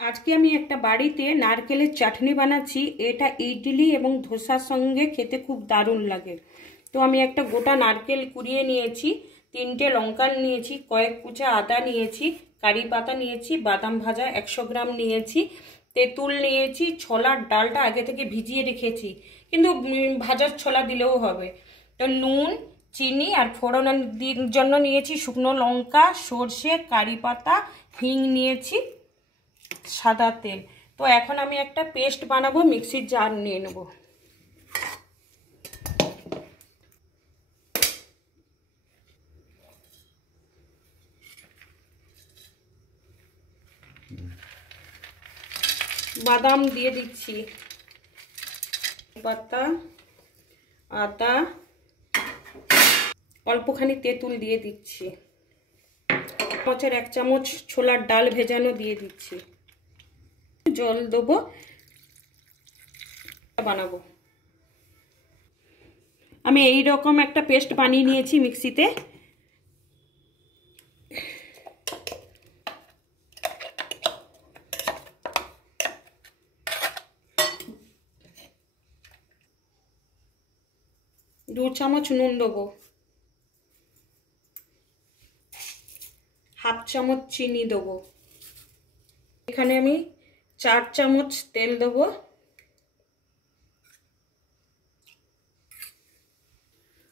আজকে আমি একটা বাড়িতে নারকেলের চাটনি বানাচ্ছি। এটা ইডলি এবং ধোসার সঙ্গে খেতে খুব দারুণ লাগে। তো আমি একটা গোটা নারকেল কুড়িয়ে নিয়েছি, 3টে লঙ্কা নিয়েছি, কয়েক কুচা আদা নিয়েছি, কারি পাতা নিয়েছি, বাদাম ভাজা 100 গ্রাম নিয়েছি, তেঁতুল নিয়েছি, ছোলার ডালটা আগে থেকে ভিজিয়ে রেখেছি, কিন্তু ভাজার ছোলা দিলেও হবে। তো নুন, চিনি আর ফোড়নের জন্য নিয়েছি শুকনো লঙ্কা, সর্ষে, কারি পাতা, হিং নিয়েছি, সাদা তেল। তো এখন আমি একটা পেস্ট বানাবো, মিক্সির জার নিয়ে নেব। বাদাম দিয়ে দিচ্ছি, পাতা, আদা, অল্পখানি তেঁতুল দিয়ে দিচ্ছি, 1 চামচ ছোলার ডাল ভেজানো দিয়ে দিচ্ছি, জল দেবো, বানাবো। আমি এই রকম একটা পেস্ট বানিয়ে নিয়েছি মিক্সিতে। দু চামচ নুন দেবো, 1/2 চামচ চিনি দেবো, এখানে আমি 4 চামচ তেল দেবো,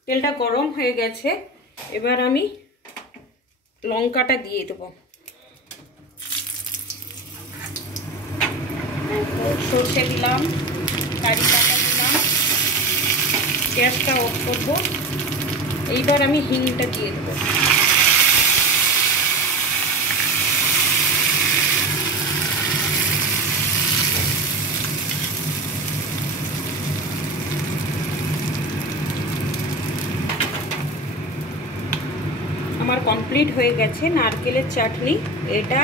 তেলটা গরম হয়ে গেছে। এবার আমি লঙ্কাটা দিয়ে দেবো, সর্ষে দিলাম, কারি পাতা দিলাম, গ্যাসটা অফ করবো। এইবার আমি হিংটা দিয়ে দেবো। আমার কমপ্লিট হয়ে গেছে নারকেলের চাটনি। এটা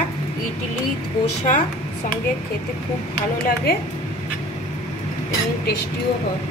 ইডলি, ধোসা সঙ্গে খেতে খুব ভালো লাগে এবং টেস্টিও হয়।